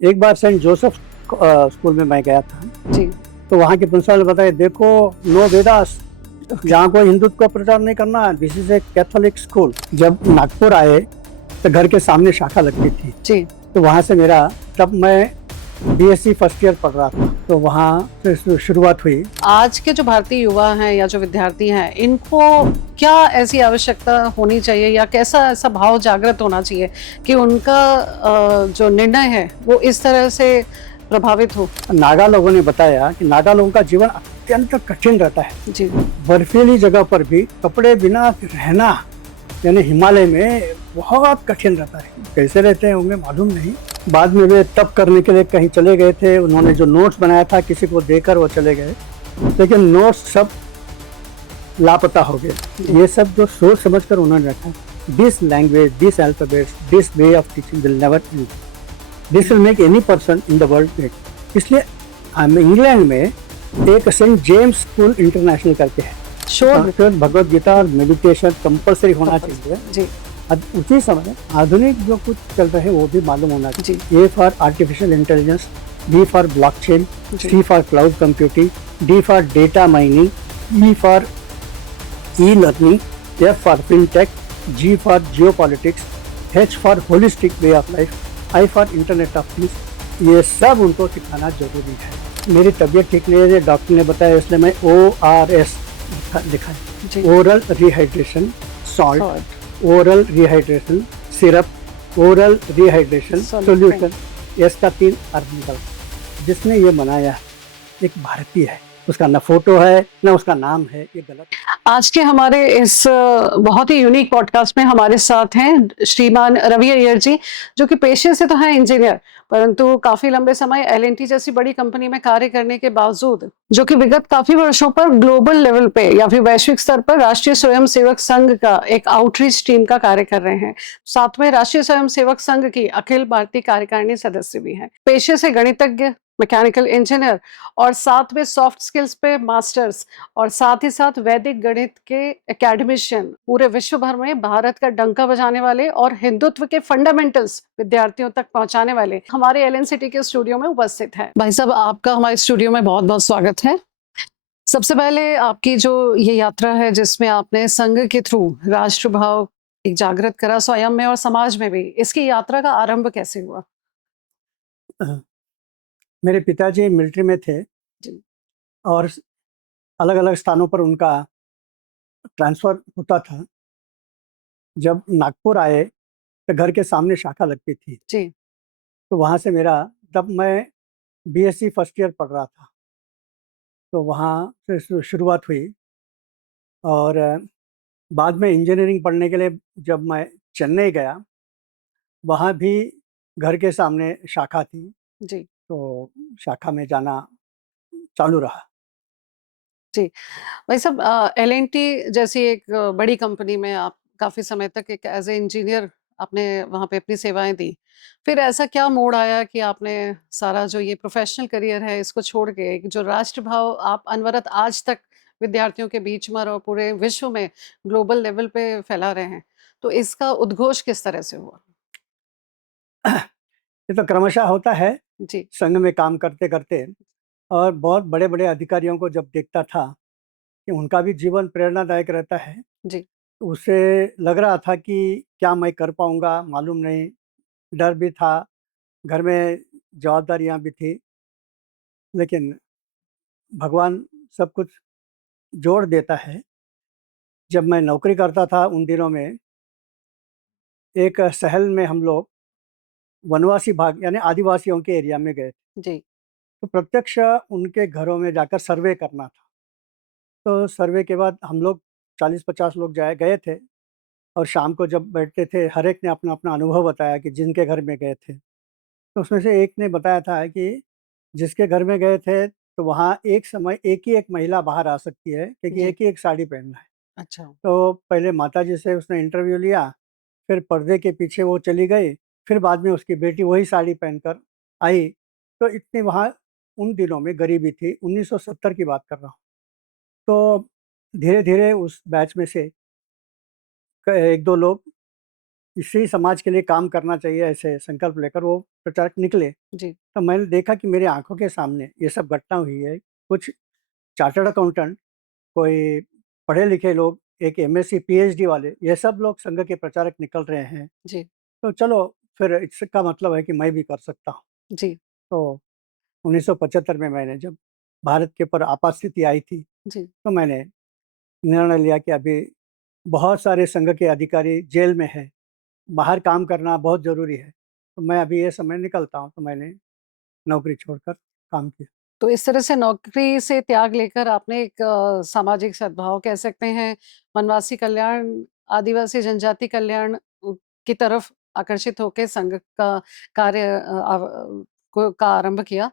एक बार Saint Joseph school में मैं गया था, जी। तो वहाँ के प्रिंसिपल ने बताया, देखो, नो वेदास, यहाँ कोई हिंदुत्व का प्रचार नहीं करना है, this is a Catholic school. जब नागपुर आए तो घर के सामने शाखा लगती थी, जी। तो वहाँ से मेरा, तब मैं बीएससी फर्स्ट ईयर पढ़ रहा था, तो वहाँ से शुरुआत हुई। आज के जो भारतीय युवा हैं या जो विद्यार्थी हैं, इनको क्या ऐसी आवश्यकता होनी चाहिए या कैसा ऐसा भाव जागृत होना चाहिए कि उनका जो निर्णय है वो इस तरह से प्रभावित हो? नागा लोगों ने बताया कि नागा लोगों का जीवन अत्यंत कठिन रहता है। जी। बर्फीली जगह पर भी कपड़े बिना रहना, यानी हिमालय में बहुत कठिन रहता है। कैसे रहते होंगे मालूम नहीं। बाद में वे तप करने के लिए कहीं चले गए थे, उन्होंने जो नोट्स बनाया था किसी को देकर वो चले गए, लेकिन नोट्स सब लापता हो गए। ये सब जो सोच समझकर उन्होंने रखा, this language, this alphabets, this way of teaching will never and, this will make any person in the world great. इसलिए इंग्लैंड में एक सेंट जेम्स स्कूल इंटरनेशनल करके है, श्योर। भगवत गीता और मेडिटेशन कंपलसरी होना चाहिए। जी। उसी समय आधुनिक जो कुछ चल रहे हैं वो भी मालूम होना चाहिए। A for artificial intelligence, B for blockchain, C for cloud computing, D for data mining, E for e learning, F for fintech, G for geopolitics, H for holistic way of life, I for internet of things. ये सब उनको सिखाना जरूरी है। मेरी तबीयत ठीक नहीं है, डॉक्टर ने बताया, इसलिए मैं ORS लिखा है, oral rehydration salt, oral rehydration syrup, oral rehydration solution. इसका 3 अर्थ निकल। जिसने ये बनाया एक भारतीय है, उसका ना फोटो है ना उसका नाम है, ये गलत। आज के हमारे इस बहुत ही यूनिक पॉडकास्ट में हमारे साथ हैं श्रीमान रवि अय्यर जी, जो कि पेशे से तो हैं इंजीनियर, परंतु काफी लंबे समय L&T जैसी बड़ी कंपनी में कार्य करने के बावजूद, जो कि विगत काफी वर्षों पर ग्लोबल लेवल पे या फिर वैश्विक स्तर पर राष्ट्रीय स्वयंसेवक संघ का एक आउटरीच टीम का कार्य कर रहे हैं। साथ में राष्ट्रीय स्वयंसेवक संघ की अखिल भारतीय कार्यकारिणी सदस्य भी हैं। पेशे से गणितज्ञ, मैकेनिकल इंजीनियर और साथ में सॉफ्ट स्किल्स पे मास्टर्स और साथ ही साथ वैदिक गणित के एकेडमिशियन, पूरे विश्व भर में भारत का डंका बजाने वाले और हिंदुत्व के फंडामेंटल्स विद्यार्थियों तक पहुंचाने वाले हमारे LNCT के स्टूडियो में उपस्थित हैं। भाई साहब, आपका हमारे स्टूडियो में बहुत बहुत स्वागत है। सबसे पहले आपकी जो ये यात्रा है जिसमें आपने संघ के थ्रू राष्ट्रभाव एक जागृत करा स्वयं में और समाज में भी, इसकी यात्रा का आरंभ कैसे हुआ? मेरे पिताजी मिलिट्री में थे और अलग अलग स्थानों पर उनका ट्रांसफर होता था। जब नागपुर आए तो घर के सामने शाखा लगती थी जी। तो वहाँ से मेरा, तब मैं बीएससी फर्स्ट ईयर पढ़ रहा था, तो वहाँ से शुरुआत हुई। और बाद में इंजीनियरिंग पढ़ने के लिए जब मैं चेन्नई गया, वहाँ भी घर के सामने शाखा थी, जी। तो शाखा में जाना चालू रहा। जी। भाई साहब, L&T जैसी एक बड़ी कंपनी में आप काफ़ी समय तक एक एज़ ए इंजीनियर आपने वहाँ पे अपनी सेवाएँ दी। फिर ऐसा क्या मोड़ आया कि आपने सारा जो ये प्रोफ़ेशनल करियर है इसको छोड़ के एक जो राष्ट्रभाव आप अनवरत आज तक विद्यार्थियों के बीच में और पूरे विश्व में ग्लोबल लेवल पे फैला रहे हैं। तो इसका उद्घोष किस तरह से हुआ? ये तो क्रमशः होता है जी। संघ में काम करते करते। और बहुत बड़े बड़े अधिकारियों को जब देखता था कि उनका भी जीवन प्रेरणादायक रहता है, जी। तो उसे लग रहा था कि क्या मैं कर पाऊंगा मालूम नहीं। डर भी था, घर में जवाबदारियां भी थी, लेकिन भगवान सब कुछ जोड़ देता है। जब मैं नौकरी करता था उन दिनों में एक शहर में हम लोग वनवासी भाग यानी आदिवासियों के एरिया में गए, जी। तो प्रत्यक्ष उनके घरों में जाकर सर्वे करना था। तो सर्वे के बाद हम लोग 40-50 लोग जाए गए थे, और शाम को जब बैठते थे हर एक ने अपना अपना अनुभव बताया कि जिनके घर में गए थे। तो उसमें से एक ने बताया था कि जिसके घर में गए थे तो वहाँ एक समय एक ही एक महिला बाहर आ सकती है, क्योंकि जी। एक ही एक साड़ी पहनना है। अच्छा। तो पहले माताजी से उसने इंटरव्यू लिया, फिर पर्दे के पीछे वो चली गई, फिर बाद में उसकी बेटी वही साड़ी पहनकर आई। तो इतनी वहाँ उन दिनों में गरीबी थी, 1970 की बात कर रहा हूँ। तो धीरे-धीरे उस बैच में से 1-2 लोग इसी समाज के लिए काम करना चाहिए, ऐसे संकल्प लेकर वो प्रचारक निकले। जी, तो मैंने देखा कि मेरी आंखों के सामने ये सब घटना हुई है। कुछ चार्टर्ड अकाउंटेंट, कोई पढ़े लिखे लोग, एक एमएससी पीएचडी वाले, ये सब लोग संघ के प्रचारक निकल रहे हैं। जी, तो चलो, फिर इसका मतलब है कि मैं भी कर सकता हूँ। जी, तो 1975 में मैंने जब भारत के ऊपर आपात स्थिति आई थी, जी, तो मैंने निर्णय लिया कि अभी बहुत सारे संघ के अधिकारी जेल में हैं, बाहर काम करना बहुत ज़रूरी है। तो मैं अभी ये समय निकलता हूँ, तो मैंने नौकरी छोड़कर काम किया। तो इस तरह से नौकरी से त्याग लेकर आपने एक सामाजिक सद्भाव कह सकते हैं, वनवासी कल्याण, आदिवासी जनजाति कल्याण की तरफ आकर्षित होके संघ का कार्य का आरंभ किया।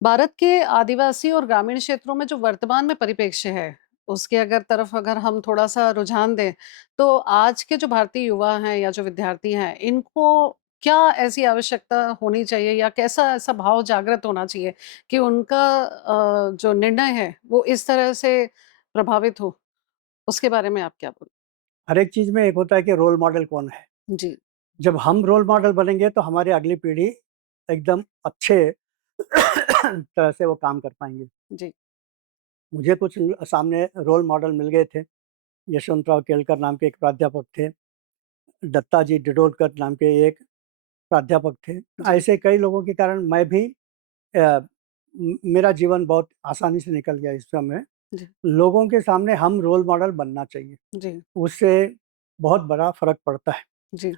भारत के आदिवासी और ग्रामीण क्षेत्रों में जो वर्तमान में परिप्रेक्ष्य है, उसके अगर हम थोड़ा-सा रुझान दें, तो आज के जो भारतीय युवा हैं या जो विद्यार्थी हैं, इनको क्या ऐसी आवश्यकता होनी चाहिए या कैसा ऐसा भाव जागृत होना चाहिए कि उनका जो निर्णय है, वो इस तरह से प्रभावित हो? उसके बारे में आप क्या बोल हर एक चीज़ में एक होता है कि रोल मॉडल कौन है। जी, जब हम रोल मॉडल बनेंगे तो हमारी अगली पीढ़ी एकदम अच्छे तरह से वो काम कर पाएँगे। जी, मुझे कुछ सामने रोल मॉडल मिल गए थे। यशवंतराव केलकर नाम के एक प्राध्यापक थे, दत्ता जी डिडोलकर नाम के एक प्राध्यापक थे। जी, ऐसे कई लोगों के कारण मैं भी मेरा जीवन बहुत आसानी से निकल गया इस समय। जी, लोगों के सामने हम रोल मॉडल बनना चाहिए, जी, उससे बहुत बड़ा फ़र्क पड़ता है। जी,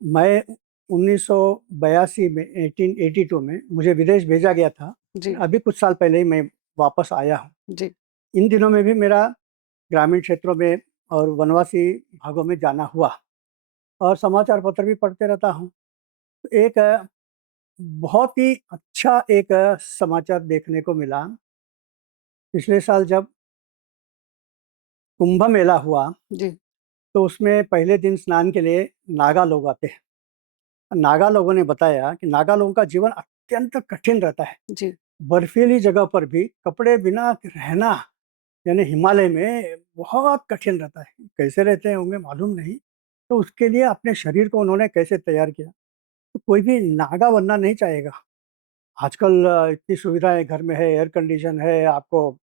मैं 1982 में 1882 में मुझे विदेश भेजा गया था। जी, अभी कुछ साल पहले ही मैं वापस आया हूँ। जी, इन दिनों में भी मेरा ग्रामीण क्षेत्रों में और वनवासी भागों में जाना हुआ, और समाचार पत्र भी पढ़ते रहता हूँ। एक बहुत ही अच्छा एक समाचार देखने को मिला। पिछले साल जब कुंभ मेला हुआ, जी, तो उसमें पहले दिन स्नान के लिए नागा लोग आते हैं। नागा लोगों ने बताया कि नागा लोगों का जीवन अत्यंत कठिन रहता है। जी, बर्फीली जगह पर भी कपड़े बिना रहना, यानी हिमालय में बहुत कठिन रहता है। कैसे रहते हैं होंगे मालूम नहीं। तो उसके लिए अपने शरीर को उन्होंने कैसे तैयार किया। तो कोई भी नागा बनना नहीं चाहेगा। आजकल इतनी सुविधाएं घर में है, एयर कंडीशन है, आपको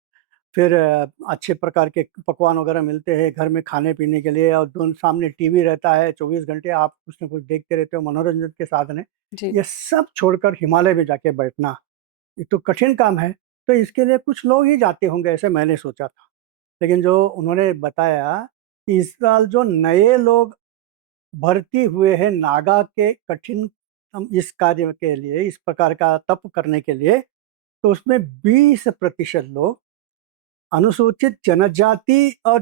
फिर अच्छे प्रकार के पकवान वगैरह मिलते हैं घर में खाने पीने के लिए, और दोनों सामने टीवी रहता है, 24 घंटे आप कुछ न कुछ देखते रहते हो, मनोरंजन के साधन है। जी, ये सब छोड़कर हिमालय में जाके बैठना, ये तो कठिन काम है। तो इसके लिए कुछ लोग ही जाते होंगे, ऐसे मैंने सोचा था। लेकिन जो उन्होंने बताया कि इस साल जो नए लोग भर्ती हुए हैं नागा के कठिन इस कार्य के लिए, इस प्रकार का तप करने के लिए, तो उसमें 20% लोग अनुसूचित जनजाति और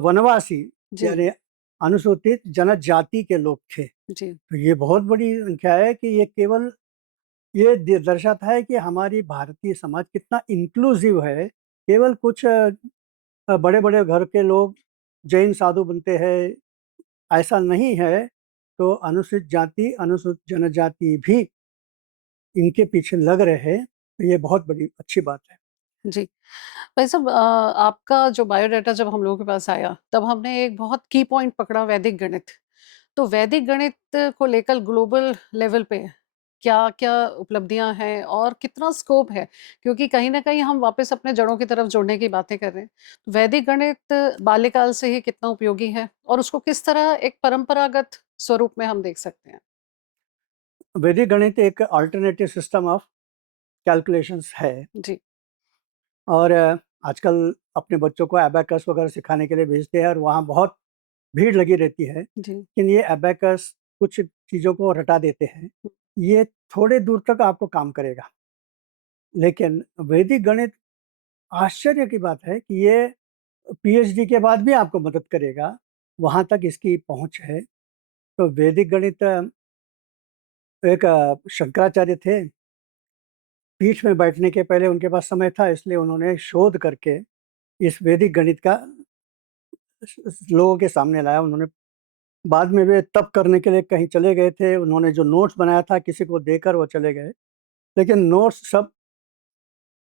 वनवासी, जी, यानी अनुसूचित जनजाति के लोग थे। जी, तो ये बहुत बड़ी संख्या है कि ये केवल ये दर्शाता है कि हमारी भारतीय समाज कितना इंक्लूसिव है। केवल कुछ बड़े बड़े घर के लोग जैन साधु बनते हैं, ऐसा नहीं है। तो अनुसूचित जाति, अनुसूचित जनजाति भी इनके पीछे लग रहे हैं, तो ये बहुत बड़ी अच्छी बात है। जी। भाई साहब आपका जो बायोडाटा जब हम लोगों के पास आया, तब हमने एक बहुत की पॉइंट पकड़ा वैदिक गणित। तो वैदिक गणित को लेकर ग्लोबल लेवल पे क्या-क्या उपलब्धियाँ हैं और कितना स्कोप है? क्योंकि कहीं न कहीं हम वापस अपने जड़ों की तरफ जुड़ने की बातें कर रहे हैं। वैदिक गणित बाल्यकाल से ही कितना उपयोगी है और उसको किस तरह एक परंपरागत स्वरूप में हम देख सकते हैं? वैदिक गणित एक अल्टरनेटिव सिस्टम ऑफ कैलकुलेशंस है, जी, और आजकल अपने बच्चों को एबाकस वगैरह सिखाने के लिए भेजते हैं, और वहाँ बहुत भीड़ लगी रहती है। जी, लेकिन ये एबाकस कुछ चीज़ों को रटा देते हैं। ये थोड़े दूर तक आपको काम करेगा, लेकिन वैदिक गणित, आश्चर्य की बात है कि ये पीएचडी के बाद भी आपको मदद करेगा, वहाँ तक इसकी पहुँच है। तो वैदिक गणित एक शंकराचार्य थे, पीठ में बैठने के पहले उनके पास समय था, इसलिए उन्होंने शोध करके इस वैदिक गणित का लोगों के सामने लाया। उन्होंने बाद में वे तप करने के लिए कहीं चले गए थे, उन्होंने जो नोट्स बनाया था किसी को देकर वो चले गए, लेकिन नोट्स सब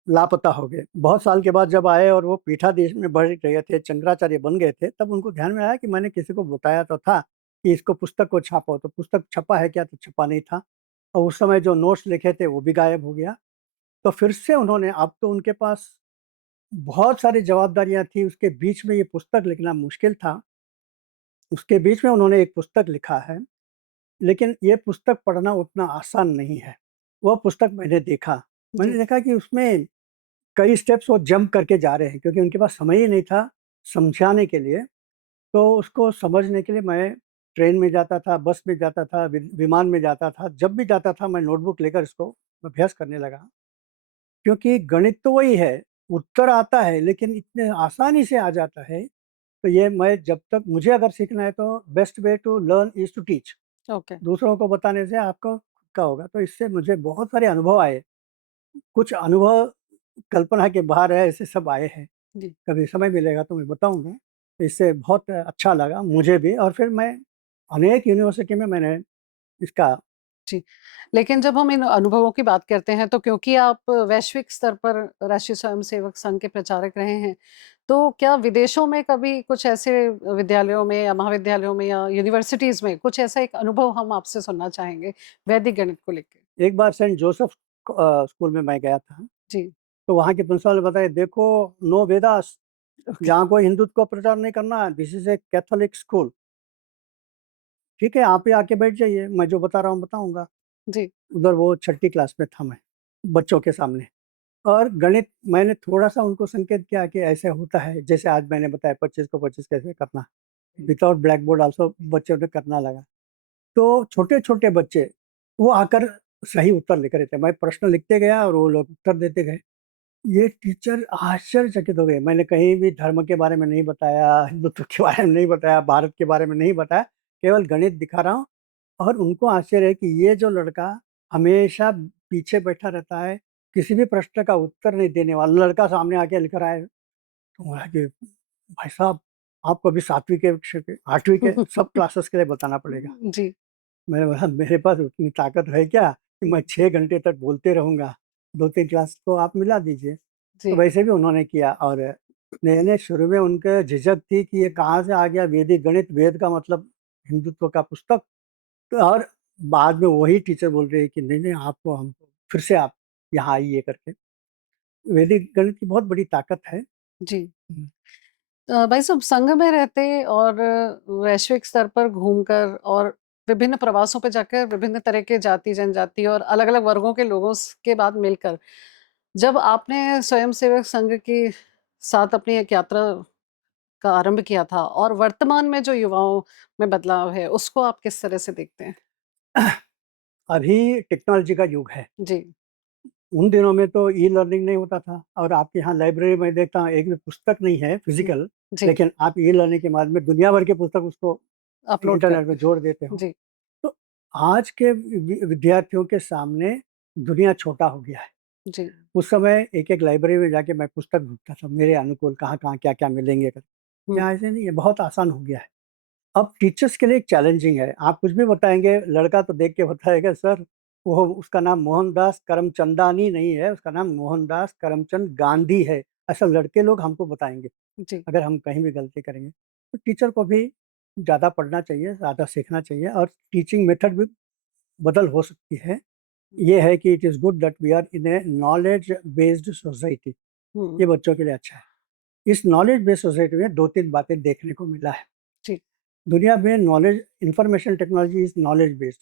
लापता हो गए। बहुत साल के बाद जब आए और वो पीठाधीश में बैठ गए थे, शंकराचार्य बन गए थे, तब उनको ध्यान में आया कि मैंने किसी को बताया तो था, कि इसको पुस्तक को छापो, तो पुस्तक छपा है क्या? तो छपा नहीं था। और उस समय जो नोट्स लिखे थे वो भी गायब हो गया। तो फिर से उन्होंने, अब तो उनके पास बहुत सारी ज़वाबदारियाँ थी, उसके बीच में ये पुस्तक लिखना मुश्किल था। उसके बीच में उन्होंने एक पुस्तक लिखा है, लेकिन ये पुस्तक पढ़ना उतना आसान नहीं है। वो पुस्तक मैंने देखा, मैंने जी, देखा कि उसमें कई स्टेप्स वो जंप करके जा रहे हैं, क्योंकि उनके पास समय ही नहीं था समझाने के लिए। तो उसको समझने के लिए मैं ट्रेन में जाता था, बस में जाता था, विमान में जाता था। जब भी जाता था मैं नोटबुक लेकर इसको अभ्यास करने लगा। क्योंकि गणित तो वही है, उत्तर आता है लेकिन इतने आसानी से आ जाता है। तो ये मैं, जब तक मुझे अगर सीखना है तो best way to learn is to teach. Okay, दूसरों को बताने से आपको खुद का होगा। तो इससे मुझे बहुत सारे अनुभव आए। कुछ अनुभव कल्पना के बाहर है, ऐसे सब आए हैं। जी, कभी समय मिलेगा तो मैं बताऊँगा। इससे बहुत अच्छा लगा मुझे भी, और फिर मैं अनेक यूनिवर्सिटी में मैंने इसका। जी। लेकिन जब हम इन अनुभवों की बात करते हैं, तो क्योंकि आप वैश्विक स्तर पर राष्ट्रीय स्वयंसेवक संघ के प्रचारक रहे हैं, तो क्या विदेशों में कभी कुछ ऐसे विद्यालयों में या महाविद्यालयों में या यूनिवर्सिटीज़ में कुछ ऐसा एक अनुभव हम आपसे सुनना चाहेंगे, वैदिक गणित को लेके? एक बार सेंट जोसेफ स्कूल में मैं गया था, जी, तो वहाँ के प्रिंसिपल ने बताया, देखो, नो वेदास, ओके, यहाँ कोई हिंदुत्व का प्रचार नहीं करना है, this is a Catholic school. ठीक है, आप ही आके बैठ जाइए, मैं जो बता रहा हूँ बताऊँगा। जी, उधर वो छठी क्लास में था मैं, बच्चों के सामने। और गणित मैंने थोड़ा-सा उनको संकेत किया कि ऐसे होता है, जैसे आज मैंने बताया 25 को 25 कैसे करना। विथआउट ब्लैक बोर्ड ऑल्सो बच्चों ने करना लगा। तो छोटे-छोटे बच्चे, वो आकर सही उत्तर लिख रहे थे। मैं प्रश्न लिखते गया और वो लोग उत्तर देते गए। ये टीचर आश्चर्यचकित हो गए। मैंने कहीं भी धर्म के बारे में नहीं बताया, हिंदुत्व के बारे में नहीं बताया, भारत के बारे में नहीं बताया, केवल गणित दिखा रहा हूँ। और उनको आश्चर्य है कि ये जो लड़का हमेशा पीछे बैठा रहता है, किसी भी प्रश्न का उत्तर नहीं देने वाला लड़का सामने आके लिख रहा है। तो बोला कि भाई साहब, आपको अभी 7वीं के 8वीं के सब क्लासेस के लिए बताना पड़ेगा। जी, मैंने बोला, मेरे पास उतनी ताकत है क्या कि मैं 6 घंटे तक बोलते रहूँगा, 2-3 क्लास को आप मिला दीजिए। तो जी, वैसे भी उन्होंने किया। और मैंने शुरू में उनके झिझक थी कि ये कहाँ से आ गया वैदिक गणित, वेद का मतलब हिंदुत्व का पुस्तक। तो और बाद में वही टीचर बोल रहे हैं कि नहीं-नहीं, आपको हमको फिर से आप यहाँ आइए करके। वैदिक गणित की बहुत बड़ी ताकत है। जी। हुँ। भाई साहब, संघ में रहते और वैश्विक स्तर पर घूमकर और विभिन्न प्रवासों पे जाकर विभिन्न तरह के जाति जनजाति और अलग-अलग वर्गों के लोगों के बाद मिलकर जब आपने स्वयंसेवक संघ के साथ अपनी एक यात्रा का आरंभ किया था और वर्तमान में जो युवाओं में बदलाव है उसको आप किस तरह से देखते हैं? अभी टेक्नोलॉजी का युग है। जी, उन दिनों में तो ई-लर्निंग नहीं होता था, और आपके यहाँ लाइब्रेरी में देखता हूँ एक भी पुस्तक नहीं है जी, फिज़िकल, जी, लेकिन आप ई-लर्निंग के माध्यम में दुनिया भर की पुस्तक उसको अपलोड इंटरनेट करते में जोड़ देते हैं। हो। जी, तो आज के विद्यार्थियों के सामने दुनिया छोटा हो गया है। जी, उस समय एक-एक लाइब्रेरी में जाके मैं पुस्तक ढूँढता था, मेरे अनुकूल कहाँ-कहाँ, क्या-क्या मिलेंगे करके। हुँ, यहाँ ऐसे नहीं है, बहुत आसान हो गया है। अब टीचर्स के लिए एक चैलेंजिंग है। आप कुछ भी बताएँगे, लड़का तो देख के बताएगा, सर वो उसका नाम मोहनदास करमचंदानी नहीं है, उसका नाम मोहनदास करमचंद गांधी है। ऐसा लड़के लोग हमको बताएँगे, जी, अगर हम कहीं भी गलती करेंगे। तो टीचर को भी ज़्यादा पढ़ना चाहिए, ज़्यादा सीखना चाहिए, और टीचिंग मेथड भी बदल हो सकती है। ये है कि it is good that we are in a knowledge based society. हुँ, ये बच्चों के लिए अच्छा है। इस नॉलेज बेस्ड सोसाइटी में 2-3 बातें देखने को मिला है। जी, दुनिया में knowledge, information technology is knowledge based.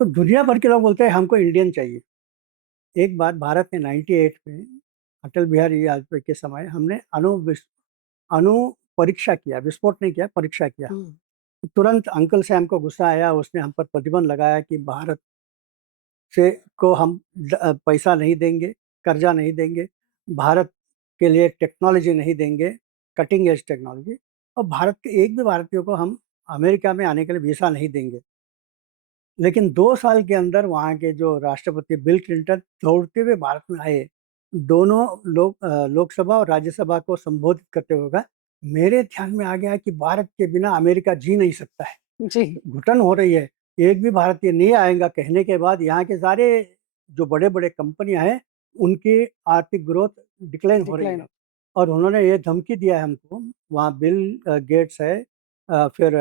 तो दुनिया भर के लोग बोलते हैं हमको इंडियन चाहिए। एक बार भारत में 98 में अटल बिहारी वाजपेयी के समय हमने अणु परीक्षा किया, विस्फोट नहीं किया, परीक्षा किया। हुँ, तुरंत अंकल से हमको गुस्सा आया, उसने हम पर प्रतिबंध लगाया कि भारत से को हम पैसा नहीं देंगे, कर्जा नहीं देंगे, भारत के लिए टेक्नोलॉजी नहीं देंगे, कटिंग एज टेक्नोलॉजी, और भारत के एक भी भारतीय को हम अमेरिका में आने के लिए वीज़ा नहीं देंगे। लेकिन 2 साल के अंदर वहाँ के जो राष्ट्रपति बिल क्लिंटन दौड़ते हुए भारत में आए। दोनों लोकसभा और राज्यसभा को संबोधित करते हुए कहा, मेरे ध्यान में आ गया कि भारत के बिना अमेरिका जी नहीं सकता है। जी, घुटन हो रही है, एक भी भारतीय नहीं आएगा कहने के बाद यहाँ के सारे जो बड़े-बड़े कंपनियाँ हैं, उनकी आर्थिक ग्रोथ डिक्लाइन हो रही डिक्लाइन है। हो और उन्होंने ये धमकी दिया है हमको, वहाँ बिल गेट्स है, फिर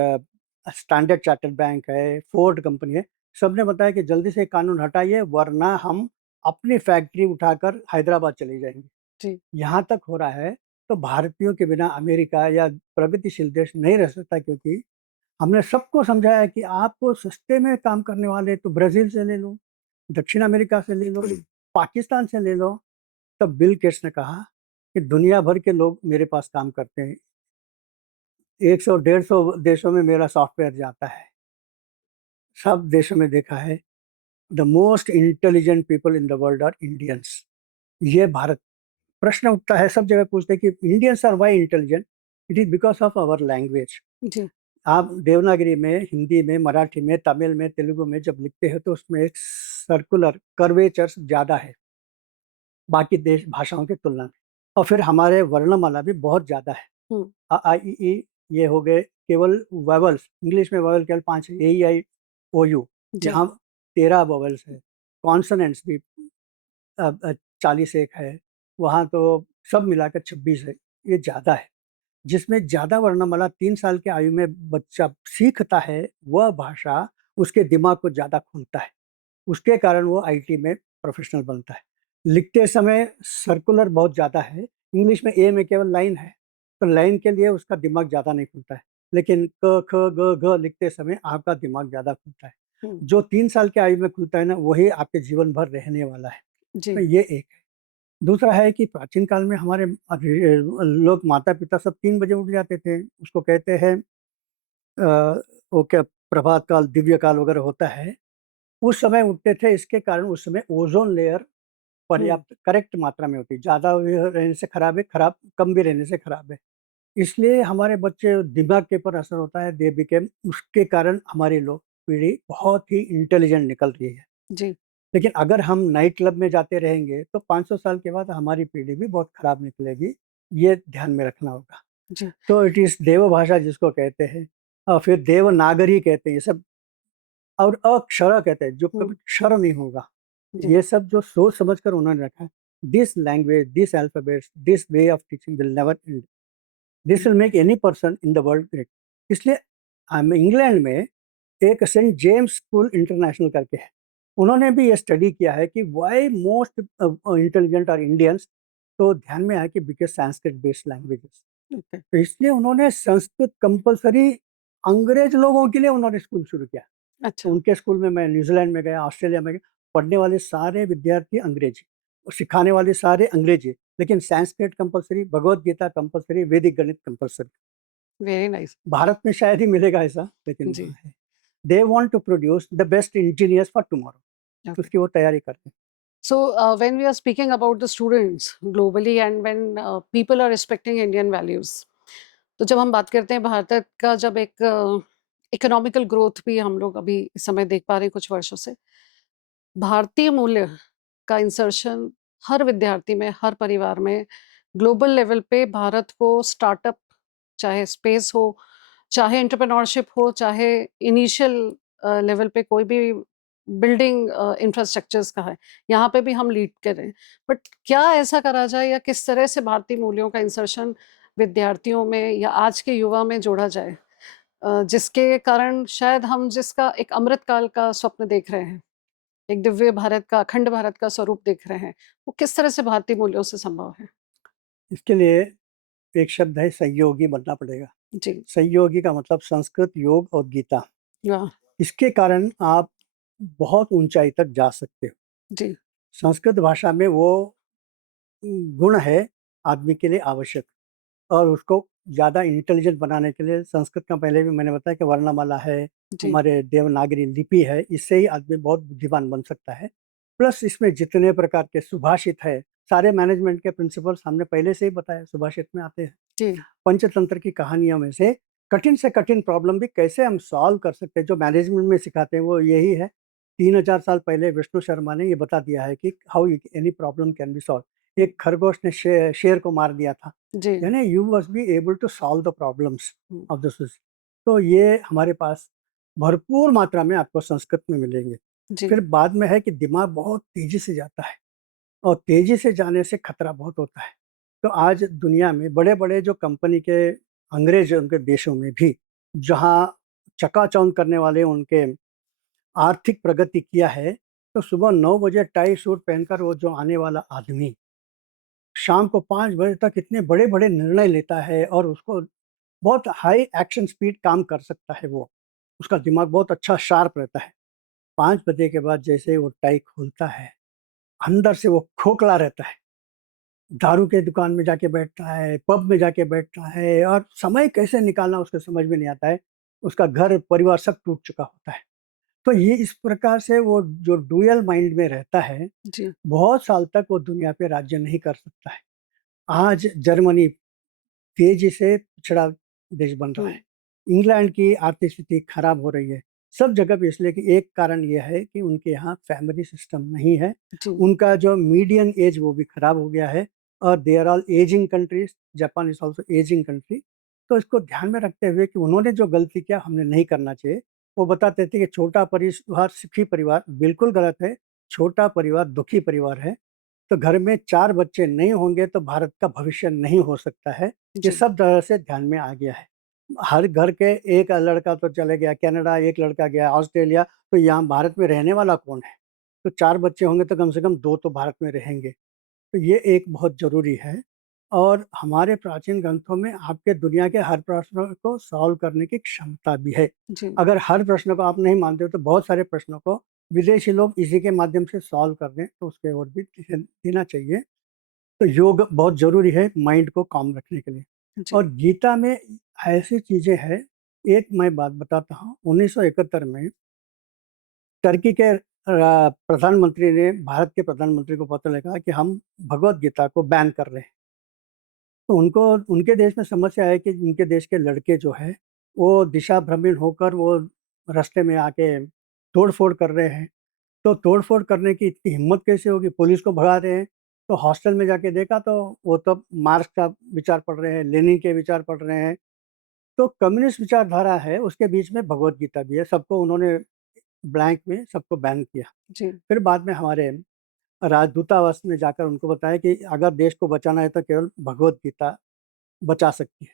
स्टैंडर्ड चार्टर्ड बैंक है, फोर्ड कंपनी है, सबने बताया कि जल्दी से कानून हटाइए वरना हम अपनी फैक्ट्री उठाकर हैदराबाद चले जाएंगे। जी यहाँ तक हो रहा है, तो भारतीयों के बिना अमेरिका या प्रगतिशील देश नहीं रह सकता, क्योंकि हमने सबको समझाया कि आपको सस्ते में काम करने वाले तो ब्राजील से ले लो, दक्षिण अमेरिका से ले लो, पाकिस्तान से ले लो। तब बिल गेट्स ने कहा कि दुनिया भर के लोग मेरे पास काम करते हैं, 100-150 देशों में मेरा सॉफ्टवेयर जाता है, सब देशों में देखा है। The most intelligent people in the world are Indians. ये भारत, प्रश्न उठता है, सब जगह पूछते हैं कि Indians are why intelligent. It is because of our language. जी आप देवनागरी में, हिंदी में, मराठी में, तमिल में, तेलुगु में जब लिखते हो तो उसमें एक सर्कुलर कर्वेचर्स ज़्यादा है बाकी देश भाषाओं की तुलना में। और फिर हमारे वर्णमाला भी बहुत ज़्यादा है। हम्म, अ, आ, इ, ई ये हो गए केवल वोवेल्स, इंग्लिश में वोवेल केवल 5 है, ए, ई, आई, ओ, यू। जी यहाँ 13 वोवेल्स है। कॉन्सोनेंट्स भी 41 है, वहाँ तो सब मिलाकर 26 है। ये ज़्यादा है। जिसमें ज़्यादा वर्णमाला 3 साल की आयु में बच्चा सीखता है, वह भाषा उसके दिमाग को ज़्यादा खोलता है। उसके कारण वो आईटी में प्रोफेशनल बनता है। लिखते समय सर्कुलर बहुत ज़्यादा है। इंग्लिश में ए में केवल लाइन है, तो लाइन के लिए उसका दिमाग ज़्यादा नहीं खुलता है। लेकिन क, ख, ग, घ लिखते समय आपका दिमाग ज़्यादा खुलता है। हम्म, जो 3 साल की आयु में खुलता है ना, वही आपके जीवन भर रहने वाला है। जी तो ये एक है। दूसरा है कि प्राचीन काल में हमारे लोग, माता-पिता सब 3 बजे उठ जाते थे। उसको कहते हैं वो क्या, प्रभात काल, दिव्य काल वगैरह होता है। उस समय उठते थे, इसके कारण उस समय ओज़ोन लेयर हम्म, पर्याप्त करेक्ट मात्रा में होती है। ज़्यादा भी रहने से खराब है, खराब कम भी रहने से खराब है। इसलिए हमारे बच्चे दिमाग के ऊपर असर होता है, दे बिकेम, उसके कारण हमारी लोग पीढ़ी बहुत ही इंटेलिजेंट निकल रही है। जी लेकिन अगर हम नाइट क्लब में जाते रहेंगे तो 500 साल के बाद हमारी पीढ़ी भी बहुत खराब निकलेगी। ये ध्यान में रखना होगा। जी तो इट इज़ देव भाषा जिसको कहते हैं, और फिर देवनागरी कहते हैं ये सब, और अक्षर कहते हैं जो हम्म, कभी क्षर नहीं होगा। जी ये सब जो सोच समझ कर उन्होंने रखा है। This language, this alphabets, this way of teaching will never and. This will make any person in the world great. इसलिए इंग्लैंड में एक सेंट जेम्स स्कूल इंटरनेशनल करके है, उन्होंने भी ये स्टडी किया है कि why most intelligent are Indians. तो ध्यान में आया कि because Sanskrit based languages, okay तो इसलिए उन्होंने संस्कृत कंपलसरी अंग्रेज लोगों के लिए उन्होंने स्कूल शुरू किया। तो अच्छा उनके स्कूल में मैं न्यूजीलैंड में गया, ऑस्ट्रेलिया में गया, पढ़ने वाले सारे विद्यार्थी अंग्रेजी और सिखाने वाले सारे अंग्रेजी, लेकिन संस्कृत कंपलसरी, भगवत गीता कंपलसरी, वैदिक गणित कंपलसरी। वेरी नाइस भारत में शायद ही मिलेगा ऐसा, लेकिन जी वहाँ है। They want to produce the best engineers for tomorrow. Okay उसकी वो तैयारी करते हैं। So, when we are speaking about the students globally and when people are respecting Indian values, तो जब हम बात करते हैं भारत का, जब एक इकोनॉमिकल ग्रोथ भी हम लोग अभी इस समय देख पा रहे हैं कुछ वर्षों से, भारतीय मूल्य का इंसर्शन हर विद्यार्थी में, हर परिवार में, ग्लोबल लेवल पे भारत को स्टार्टअप, चाहे स्पेस हो, चाहे एंटरप्रेन्योरशिप हो, चाहे इनिशियल लेवल पे कोई भी बिल्डिंग इंफ्रास्ट्रक्चर्स का है, यहाँ पे भी हम लीड करें। बट क्या ऐसा करा जाए या किस तरह से भारतीय मूल्यों का इंसर्शन विद्यार्थियों में या आज के युवा में जोड़ा जाए, जिसके कारण शायद हम जिसका एक अमृत काल का स्वप्न देख रहे हैं, एक दिव्य भारत का, अखंड भारत का स्वरूप देख रहे हैं, वो किस तरह से भारतीय मूल्यों से संभव है? इसके लिए एक शब्द है, सहयोगी बनना पड़ेगा। जी, सहयोगी का मतलब संस्कृत, योग और गीता। वाह! इसके कारण आप बहुत ऊंचाई तक जा सकते हो। जी, संस्कृत भाषा में वो गुण है आदमी के लिए आवश्यक, और उसको ज़्यादा इंटेलिजेंट बनाने के लिए संस्कृत का, पहले भी मैंने बताया कि वर्णमाला है, जी, हमारे देवनागरी लिपि है, इससे ही आदमी बहुत बुद्धिमान बन सकता है। प्लस इसमें जितने प्रकार के सुभाषित है, सारे मैनेजमेंट के प्रिंसिपल्स हमने पहले से ही बताया, सुभाषित में आते हैं। जी, पंचतंत्र की कहानियों में से कठिन प्रॉब्लम भी कैसे हम सॉल्व कर सकते हैं, जो मैनेजमेंट में सिखाते हैं वो यही है। 3000 साल पहले विष्णु शर्मा ने ये बता दिया है कि how any problem can be solve. एक खरगोश ने शेर को मार दिया था, जी, यानी you must be able to solve the problems um, of the society. तो ये हमारे पास भरपूर मात्रा में आपको संस्कृत में मिलेंगे। जी, फिर बाद में है कि दिमाग बहुत तेजी से जाता है, और तेजी से जाने से खतरा बहुत होता है। तो आज दुनिया में बड़े-बड़े जो कंपनी के, अंग्रेज उनके देशों में भी, जहाँ चकाचौंध करने वाले उनके आर्थिक प्रगति किया है, तो सुबह 9 बजे टाई सूट पहनकर वो जो आने वाला आदमी, शाम को 5 बजे तक इतने बड़े-बड़े निर्णय लेता है और उसको बहुत हाई एक्शन स्पीड काम कर सकता है वो। उसका दिमाग बहुत अच्छा शार्प रहता है। 5 बजे के बाद जैसे ही वो टाई खोलता है, अंदर से वो खोखला रहता है। दारू के दुकान में जाके बैठता है, पब में जाके बैठता है और समय कैसे निकालना उसको समझ में नहीं आता है। उसका घर, परिवार सब टूट चुका होता है। तो ये इस प्रकार से वो जो डुअल माइंड में रहता है, जी। बहुत साल तक वो दुनिया पे राज्य नहीं कर सकता है। आज जर्मनी तेजी से पिछड़ा देश बन रहा है। इंग्लैंड की आर्थिक स्थिति खराब हो रही है। सब जगह पे, इसलिए कि एक कारण ये है कि उनके यहाँ फैमिली सिस्टम नहीं है। जी। उनका जो मीडियन एज वो भी खराब हो गया है और they are all ageing countries. Japan is also ageing country. तो इसको ध्यान में रखते हुए कि उन्होंने जो गलती किया हमने नहीं करना चाहिए। वो बताते थे कि छोटा परिवार सुखी परिवार, बिल्कुल गलत है। छोटा परिवार दुखी परिवार है। तो घर में 4 बच्चे नहीं होंगे तो भारत का भविष्य नहीं हो सकता है। ये जी। सब तरह से ध्यान में आ गया है। हर घर के एक लड़का तो चले गया कनाडा, एक लड़का गया ऑस्ट्रेलिया, तो यहाँ भारत में रहने वाला कौन है? तो 4 बच्चे होंगे तो कम से कम 2 तो भारत में रहेंगे। तो ये एक बहुत ज़रूरी है और हमारे प्राचीन ग्रंथों में आपके दुनिया के हर प्रश्नों को सॉल्व करने की क्षमता भी है। जी। अगर हर प्रश्न को आप नहीं मानते हो तो बहुत सारे प्रश्नों को विदेशी लोग इसी के माध्यम से सॉल्व कर दें, तो उसके ओर भी ध्यान देना चाहिए। तो योग बहुत ज़रूरी है माइंड को काम रखने के लिए। जी। और गीता में ऐसी चीज़ें हैं, एक मैं बात बताता हूँ। 1971 में टर्की के प्रधानमंत्री ने भारत के प्रधानमंत्री को पत्र लिखा कि हम भगवत गीता को बैन कर रहे हैं। तो उनको, उनके देश में समस्या है कि उनके देश के लड़के जो है वो दिशा भ्रमित होकर वो रास्ते में आके तोड़-फोड़ कर रहे हैं। तो तोड़-फोड़ करने की इतनी हिम्मत कैसे होगी? पुलिस को भगा रहे हैं। तो हॉस्टल में जाके देखा तो वो तो मार्क्स का विचार पढ़ रहे हैं, लेनिन के विचार पढ़ रहे हैं। तो कम्युनिस्ट विचारधारा है, उसके बीच में भगवत गीता भी है। सबको उन्होंने ब्लैंक में सबको बैन किया। जी। फिर बाद में हमारे राजदूतावास में जाकर उनको बताया कि अगर देश को बचाना है तो केवल भगवत गीता बचा सकती है।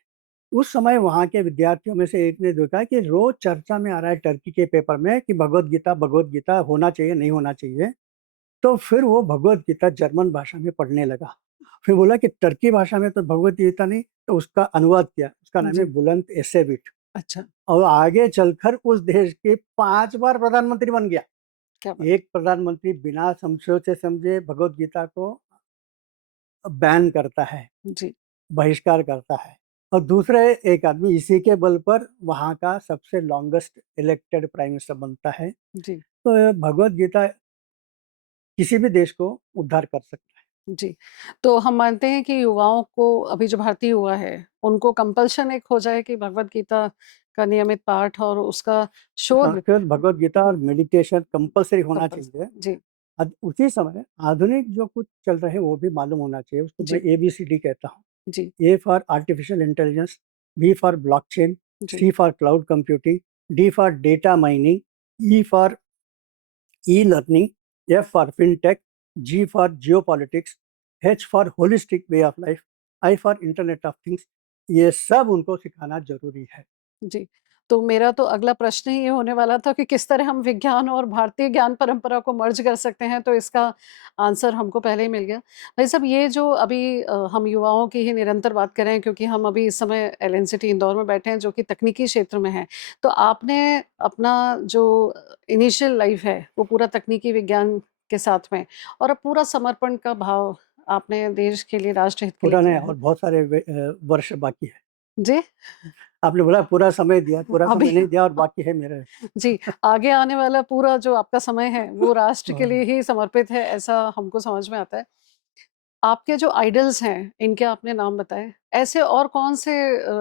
उस समय वहाँ के विद्यार्थियों में से एक ने देखा कि रोज चर्चा में आ रहा है टर्की के पेपर में कि भगवत गीता होना चाहिए, नहीं होना चाहिए। तो फिर वो भगवत गीता जर्मन भाषा में पढ़ने लगा। फिर बोला कि टर्की भाषा में तो भगवत गीता नहीं, तो उसका अनुवाद किया। उसका नाम है जी। बुलंद एसेविट। अच्छा। और आगे चलकर उस देश के 5 बार प्रधानमंत्री बन गया। क्या बात। एक प्रधानमंत्री बिना सोचे समझे भगवत गीता को बैन करता है, जी। बहिष्कार करता है। और दूसरे एक आदमी इसी के बल पर वहाँ का सबसे लॉन्गेस्ट इलेक्टेड प्राइम मिनिस्टर बनता है। जी। तो ये भगवत गीता किसी भी देश को उद्धार कर सकता जी। तो हम मानते हैं कि युवाओं को अभी जो भारतीय युवा है, उनको कंपल्शन एक हो जाए कि भगवद गीता का नियमित पाठ और उसका है। शोध संस्कृत, भगवत गीता और मेडिटेशन कंपल्सरी होना कंपल्स चाहिए। जी। उसी समय आधुनिक जो कुछ चल रहे हैं वो भी मालूम होना चाहिए। उसको मैं जी। एबीसीडी कहता हूँ। जी। A for artificial intelligence, B for blockchain, जी। C for cloud computing, D for data mining, E for e-learning, F for fintech, G for geopolitics, H for holistic way of life, I for internet of things. ये सब उनको सिखाना ज़रूरी है। जी। तो मेरा तो अगला प्रश्न ही ये होने वाला था कि किस तरह हम विज्ञान और भारतीय ज्ञान परंपरा को मर्ज कर सकते हैं, तो इसका आंसर हमको पहले ही मिल गया। भाई साहब, ये जो अभी हम युवाओं की ही निरंतर बात कर रहे हैं, क्योंकि हम अभी इस समय एलएनसीटी इंदौर में बैठे हैं जो कि तकनीकी क्षेत्र में है। तो आपने अपना जो इनिशियल लाइफ है वो पूरा तकनीकी विज्ञान के साथ में, और अब पूरा समर्पण का भाव आपने देश के लिए, राष्ट्र हित के लिए पूरा नहीं किया है। और बहुत सारे वर्ष बाकी है। जी। आपने बोला पूरा समय दिया, पूरा अभी समय नहीं दिया और बाकी है मेरे। जी, आगे आने वाला पूरा जो आपका समय है, वो राष्ट्र के लिए हाँ। ही समर्पित है, ऐसा हमको समझ में आता है। आपके जो आइडल्स हैं, इनके आपने नाम बताए। ऐसे और कौन से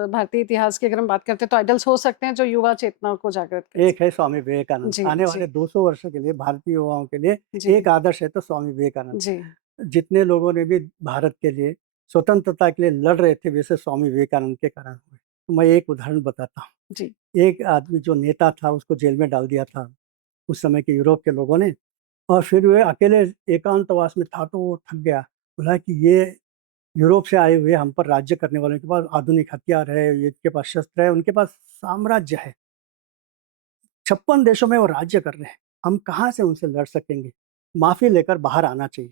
भारतीय इतिहास की अगर हम बात करते हैं, तो आइडल्स हो सकते हैं जो युवा चेतना को जागृत कर एक है सकते स्वामी विवेकानंद। हैं? जी। आने वाले जी। 200 वर्षों के लिए भारतीय युवाओं के लिए जी। एक आदर्श है तो स्वामी विवेकानंद। जी। जितने लोगों ने भी भारत के लिए स्वतंत्रता के लिए लड़ रहे थे, वैसे स्वामी विवेकानंद के कारण हुए। तो मैं एक उदाहरण बताता हूँ। जी। एक आदमी जो नेता था उसको जेल में डाल दिया था उस समय के यूरोप के लोगों ने। और फिर वे अकेले एकांतवास में था तो वो थक गया। बोला कि ये यूरोप से आए हुए हम पर राज्य करने वालों के पास आधुनिक हथियार है, ये इनके पास शस्त्र है, उनके पास साम्राज्य है। 56 देशों में वो राज्य कर रहे हैं, हम कहाँ से उनसे लड़ सकेंगे? माफ़ी लेकर बाहर आना चाहिए।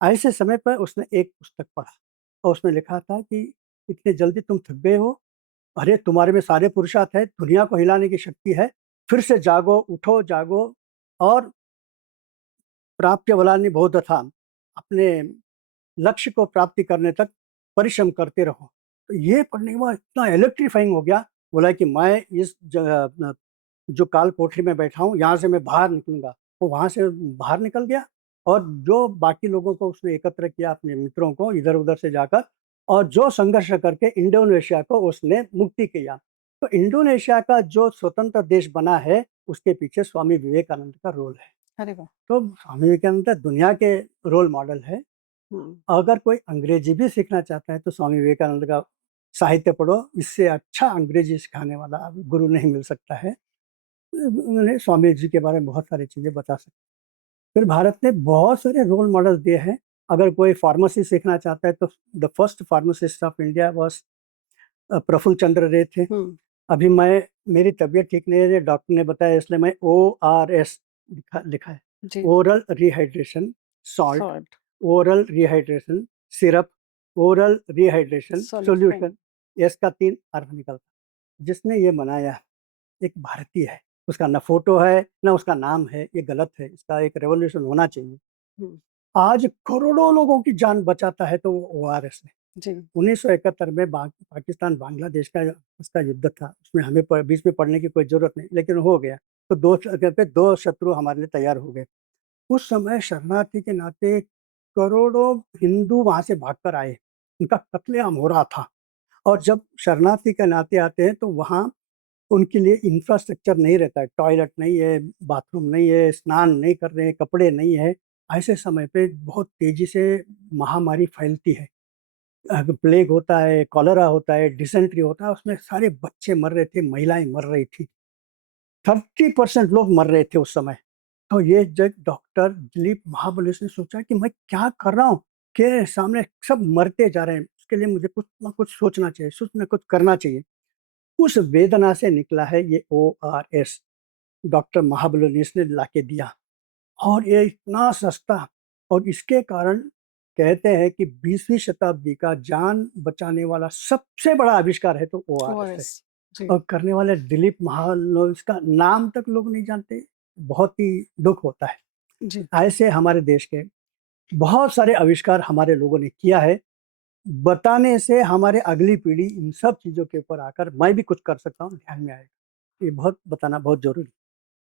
ऐसे समय पर उसने एक पुस्तक पढ़ा और उसमें लिखा था कि इतने जल्दी तुम थक गए हो? अरे तुम्हारे में सारे पुरुषार्थ है, दुनिया को हिलाने की शक्ति है, फिर से जागो, उठो, जागो और प्राप्य बलानि बहुधा, अपने लक्ष्य को प्राप्ति करने तक परिश्रम करते रहो। तो ये पढ़ने के बाद इतना इलेक्ट्रीफाइंग हो गया, बोला कि मैं इस जगह जो काल कोठरी में बैठा हूँ, यहाँ से मैं बाहर निकलूँगा। वो वहाँ से बाहर निकल गया और जो बाकी लोगों को उसने एकत्र किया, अपने मित्रों को इधर-उधर से जाकर, और जो संघर्ष करके इंडोनेशिया को उसने मुक्ति किया। तो इंडोनेशिया का जो स्वतंत्र देश बना है, उसके पीछे स्वामी विवेकानंद का रोल है। अरे वाह! तो स्वामी विवेकानंद दुनिया के रोल मॉडल है। हुँ, अगर कोई अंग्रेजी भी सीखना चाहता है तो स्वामी विवेकानंद का साहित्य पढ़ो, इससे अच्छा अंग्रेजी सिखाने वाला गुरु नहीं मिल सकता है। उन्होंने स्वामी जी के बारे में बहुत सारी चीज़ें बता सकते। फिर भारत ने बहुत सारे रोल मॉडल दिए हैं। अगर कोई फार्मेसी सीखना चाहता है तो the first pharmacist of India was Prafulla Chandra Ray थे। हुँ, अभी मेरी तबीयत ठीक नहीं है, डॉक्टर ने बताया, इसलिए मैं ओआरएस लिखा लिखा है, जी, oral rehydration salt, salt, oral rehydration syrup, oral rehydration solution, solution. इसका 3 अर्थ निकलता है। जिसने ये बनाया एक भारतीय है, उसका ना फ़ोटो है, ना उसका नाम है, ये गलत है, इसका एक रिवॉल्यूशन होना चाहिए। हुँ, आज करोड़ों लोगों की जान बचाता है तो वो ओआरएस है। जी, 1971 में पाकिस्तान बांग्लादेश का उसका युद्ध था, उसमें हमें बीच में पढ़ने की कोई ज़रूरत नहीं, लेकिन हो गया। तो दो जगह पे 2 शत्रु हमारे लिए तैयार हो गए। उस समय शरणार्थी के नाते करोड़ों हिंदू वहाँ से भागकर आए, उनका कत्लेआम हो रहा था। और जब शरणार्थी के नाते आते हैं तो वहाँ उनके लिए इंफ्रास्ट्रक्चर नहीं रहता है, टॉयलेट नहीं है, बाथरूम नहीं है, स्नान नहीं कर रहे हैं, कपड़े नहीं है। ऐसे समय पे बहुत तेज़ी से महामारी फैलती है। प्लेग होता है, कॉलेरा होता है, डिसेंट्री होता है, उसमें सारे बच्चे मर रहे थे, महिलाएँ मर रही थी। 30% लोग मर रहे थे उस समय। तो ये जब डॉक्टर दिलीप महाबलेश ने सोचा कि मैं क्या कर रहा हूँ? के सामने सब मरते जा रहे हैं, उसके लिए मुझे कुछ ना कुछ सोचना चाहिए, कुछ ना कुछ करना चाहिए। उस वेदना से निकला है ये ओआरएस, डॉक्टर महाबलेश ने लाके दिया। और ये इतना सस्ता, और इसके कारण कहते हैं कि 20वीं शताब्दी का जान बचाने वाला सबसे बड़ा आविष्कार है तो ओआरएस है। ओआरएस, जी, और करने वाले दिलीप महालनोबिस का नाम तक लोग नहीं जानते, बहुत ही दुःख होता है। जी, ऐसे हमारे देश के बहुत सारे आविष्कार हमारे लोगों ने किया है, बताने से हमारे अगली पीढ़ी इन सब चीज़ों के ऊपर आकर मैं भी कुछ कर सकता हूँ, ध्यान में आएगा। ये बहुत बताना बहुत ज़रूरी है।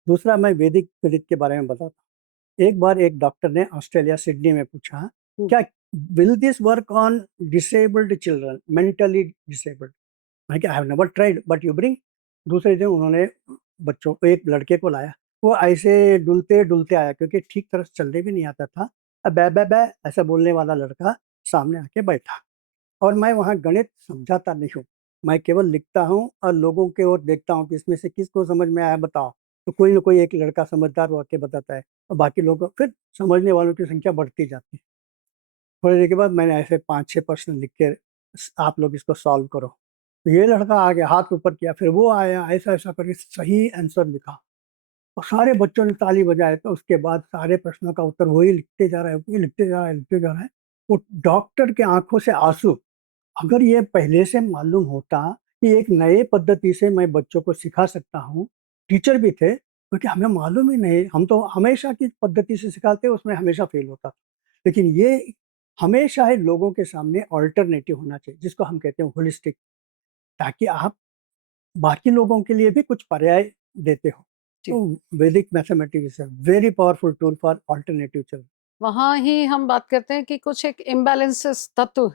दूसरा मैं वैदिक गणित के बारे में बताता हूँ। एक बार एक डॉक्टर ने ऑस्ट्रेलिया सिडनी में पूछा, हुँ, क्या will this work on disabled children, mentally disabled? मैं क्या, I have never tried but you bring. दूसरे दिन उन्होंने बच्चों को, एक लड़के को लाया, वो ऐसे डुलते-डुलते आया क्योंकि ठीक तरह से चलने भी नहीं आता था। बै बै बै ऐसा बोलने वाला लड़का सामने आके बैठा। और मैं वहाँ गणित समझाता नहीं हूँ, मैं केवल लिखता हूँ और लोगों की ओर देखता हूँ कि इसमें से किसको समझ में आया बताओ। तो कोई न कोई एक लड़का समझदार हो के बताता है और बाकी लोगों को, फिर समझने वालों की संख्या बढ़ती जाती है। थोड़ी देर के बाद मैंने ऐसे 5-6 प्रश्न लिख के, आप लोग इसको सॉल्व करो। तो ये लड़का आ गया, हाथ ऊपर किया, फिर वो आया, ऐसा-ऐसा करके सही आंसर लिखा और सारे बच्चों ने ताली बजाए। तो उसके बाद सारे प्रश्नों का उत्तर वही लिखते जा रहा है, वही लिखते जा रहा है, लिखते जा रहा है। वो डॉक्टर के आँखों से आँसू। अगर ये पहले से मालूम होता कि एक नए पद्धति से मैं बच्चों को सिखा सकता हूँ, टीचर भी थे, क्योंकि हमें मालूम ही नहीं, हम तो हमेशा की पद्धति से सिखाते, उसमें हमेशा फेल होता। लेकिन ये हमेशा ही लोगों के सामने अल्टरनेटिव होना चाहिए, जिसको हम कहते हैं होलिस्टिक, ताकि आप बाकी लोगों के लिए भी कुछ पर्याय देते हो। जी। तो वैदिक mathematics is a very powerful tool for alternative children. वहाँ ही हम बात करते हैं कि कुछ एक इम्बैलेंसेस तत्व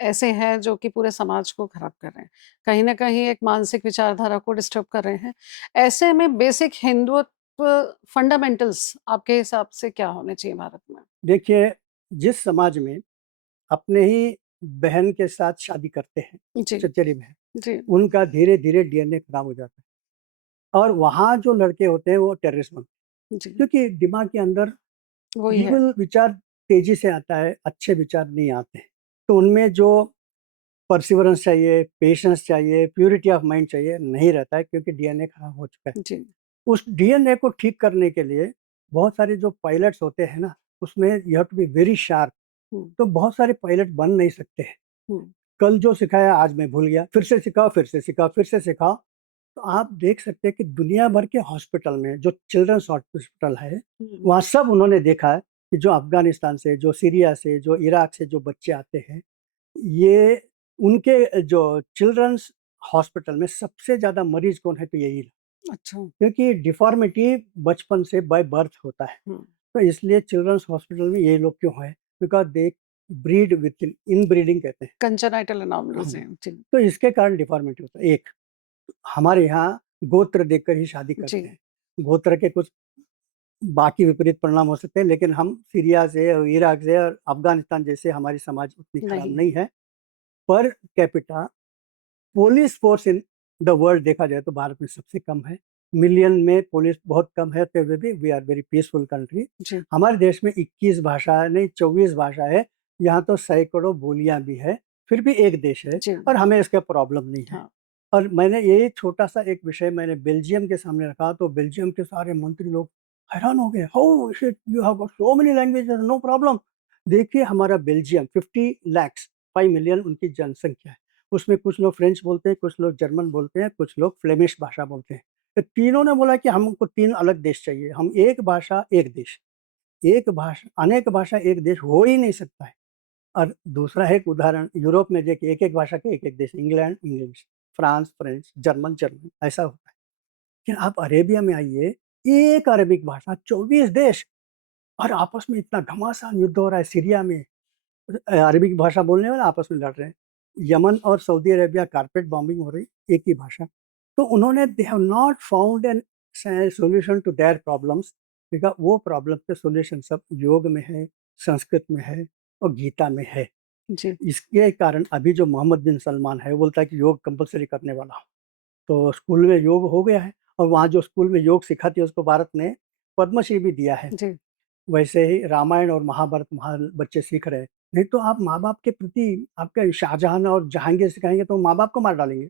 ऐसे हैं जो कि पूरे समाज को खराब कर रहे हैं। कहीं न कहीं एक मानसिक विचारधारा को डिस्टर्ब कर रहे हैं। ऐसे में बेसिक हिंदुत्व फंडामेंटल्स आपके हिसाब से क्या होने चाहिए भारत में? देखिए, जिस समाज में अपने ही बहन के साथ शादी करते हैं, जी, चचेरी बहन, जी, उनका धीरे-धीरे डीएनए खराब हो जाता है और वहाँ जो लड़के होते हैं वो टेररिस्ट बनते हैं। जी, क्योंकि दिमाग के अंदर वही है। इविल विचार तेज़ी से आता है, अच्छे विचार नहीं आते हैं। तो उनमें जो परसिवरेंस चाहिए, पेशेंस चाहिए, प्यूरिटी ऑफ माइंड चाहिए, नहीं रहता है क्योंकि डीएनए खराब हो चुका है। जी, उस डीएनए को ठीक करने के लिए बहुत सारे जो पायलट्स होते हैं ना, उसमें you have to be very sharp. Hmm, तो बहुत सारे पायलट बन नहीं सकते हैं। हम्म, कल जो सिखाया आज मैं भूल गया, फिर से सिखाओ, फिर से सिखाओ, फिर से सिखाओ। तो आप देख सकते हैं कि दुनिया भर के हॉस्पिटल में जो चिल्ड्रंस हॉस्पिटल है, हम्म, वहाँ सब उन्होंने देखा है कि जो अफगानिस्तान से, जो सीरिया से, जो इराक से जो बच्चे आते हैं, ये उनके जो चिल्ड्रंस हॉस्पिटल में सबसे ज़्यादा मरीज कौन है, तो यही है। अच्छा, क्योंकि डिफॉर्मिटी बचपन से बाय बर्थ होता है। हम्म, तो इसलिए चिल्ड्रंस हॉस्पिटल में ये लोग क्यों है, because they breed with in breeding कहते कंजेनाइटल हैं। एनॉमलीज हैं, जी, तो इसके कारण डिफॉर्मिटी होता है। एक, हमारे यहाँ गोत्र देखकर ही शादी जी, करते हैं। गोत्र के कुछ बाकी विपरीत परिणाम हो सकते हैं, लेकिन हम सीरिया से और इराक से और अफगानिस्तान जैसे हमारी समाज उतनी खराब नहीं, नहीं है। Per capita police force in the world देखा जाए तो भारत में सबसे कम है। मिलियन में पुलिस बहुत कम है, तो भी we are very peaceful country. जी, हमारे देश में 21 भाषा नहीं 24 भाषा है। यहाँ तो सैकड़ों बोलियां भी है, फिर भी एक देश है जी, और हमें इसका प्रॉब्लम नहीं है। हाँ, और मैंने ये छोटा सा एक विषय मैंने बेल्जियम के सामने रखा, तो बेल्जियम के सारे मंत्री लोग हैरान हो गए, how shit you have so many languages, no problem. देखिए हमारा बेल्जियम 50 लैक्स 5 मिलियन उनकी जनसंख्या है। उसमें कुछ लोग फ्रेंच बोलते हैं, कुछ लोग जर्मन बोलते हैं, कुछ लोग फ्लेमिश भाषा बोलते हैं। तो तीनों ने बोला कि हमको 3 अलग देश चाहिए, हम एक भाषा एक देश। एक भाषा अनेक भाषा एक देश हो ही नहीं सकता है। और दूसरा है एक उदाहरण, यूरोप में देखिए एक एक भाषा के एक एक देश, England English, France French, German German, ऐसा होता है। लेकिन आप अरेबिया में आइए, एक अरबिक भाषा 24 देश, और आपस में इतना घमासान युद्ध हो रहा है सीरिया में। अरबिक भाषा बोलने वाले आपस में लड़ रहे हैं। यमन और सऊदी अरेबिया कारपेट बॉम्बिंग हो रही, एक ही भाषा। तो उन्होंने they have not found an solution to their problems, because वो प्रॉब्लम के सॉल्यूशन सब योग में है, संस्कृत में है और गीता में है। जी, इसके कारण अभी जो मोहम्मद बिन सलमान है, वो बोलता है कि योग कंपलसरी करने वाला हूँ। तो स्कूल में योग हो गया है, और वहाँ जो स्कूल में योग सिखाती है उसको भारत ने पद्मश्री भी दिया है। जी, वैसे ही रामायण और महाभारत वहाँ बच्चे सीख रहे हैं। नहीं तो आप माँ बाप के प्रति, आपके शाहजहां और जहांगीर सिखाएंगे तो माँ बाप को मार डालेंगे,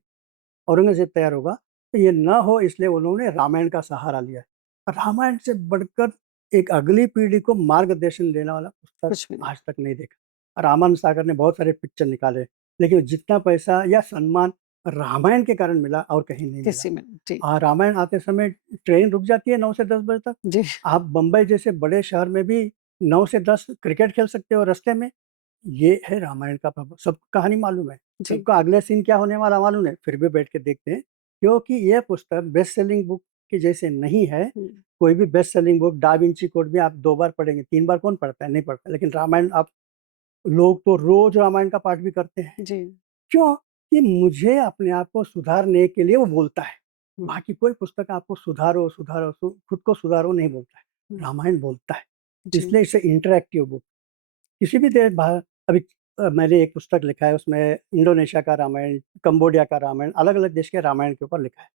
औरंगजेब तैयार होगा। तो ये न हो इसलिए उन्होंने रामायण का सहारा लिया है। और रामायण से बढ़कर एक अगली पीढ़ी को मार्गदर्शन देने वाला पुस्तक कुछ भी नहीं, आज तक नहीं देखा। और रामानंद सागर ने बहुत सारे पिक्चर निकाले, लेकिन जितना पैसा या सम्मान रामायण के कारण मिला और कहीं नहीं मिला। किसी में नहीं, जी, रामायण आते समय ट्रेन रुक जाती है 9 से 10 बजे तक। जी, आप बम्बई जैसे बड़े शहर में भी 9 से 10 क्रिकेट खेल सकते हो रास्ते में। ये है रामायण का प्रभाव। सबको कहानी मालूम है, जी, सबको अगले सीन क्या होने वाला मालूम है, फिर भी बैठ के देखते हैं, क्योंकि ये पुस्तक बेस्ट सेलिंग बुक के जैसे नहीं है। हम्म, कोई भी best selling book da Vinci code भी आप 2 बार पढ़ेंगे, 3 बार कौन पढ़ता है? नहीं पढ़ता। लेकिन रामायण आप, लोग तो रोज़ रामायण का पाठ भी करते हैं। जी, क्यों? कि मुझे अपने आप को सुधारने के लिए वो बोलता है। हम्म, बाकी कोई पुस्तक आपको सुधारो, सुधारो, खुद को सुधारो नहीं बोलता है। हम्म, रामायण बोलता है। जी, इसलिए इसे इंटरैक्टिव बुक, किसी भी देश बाहर, अभी मैंने एक पुस्तक लिखा है, उसमें इंडोनेशिया का रामायण, कंबोडिया का रामायण, अलग-अलग देश के रामायण के ऊपर लिखा है।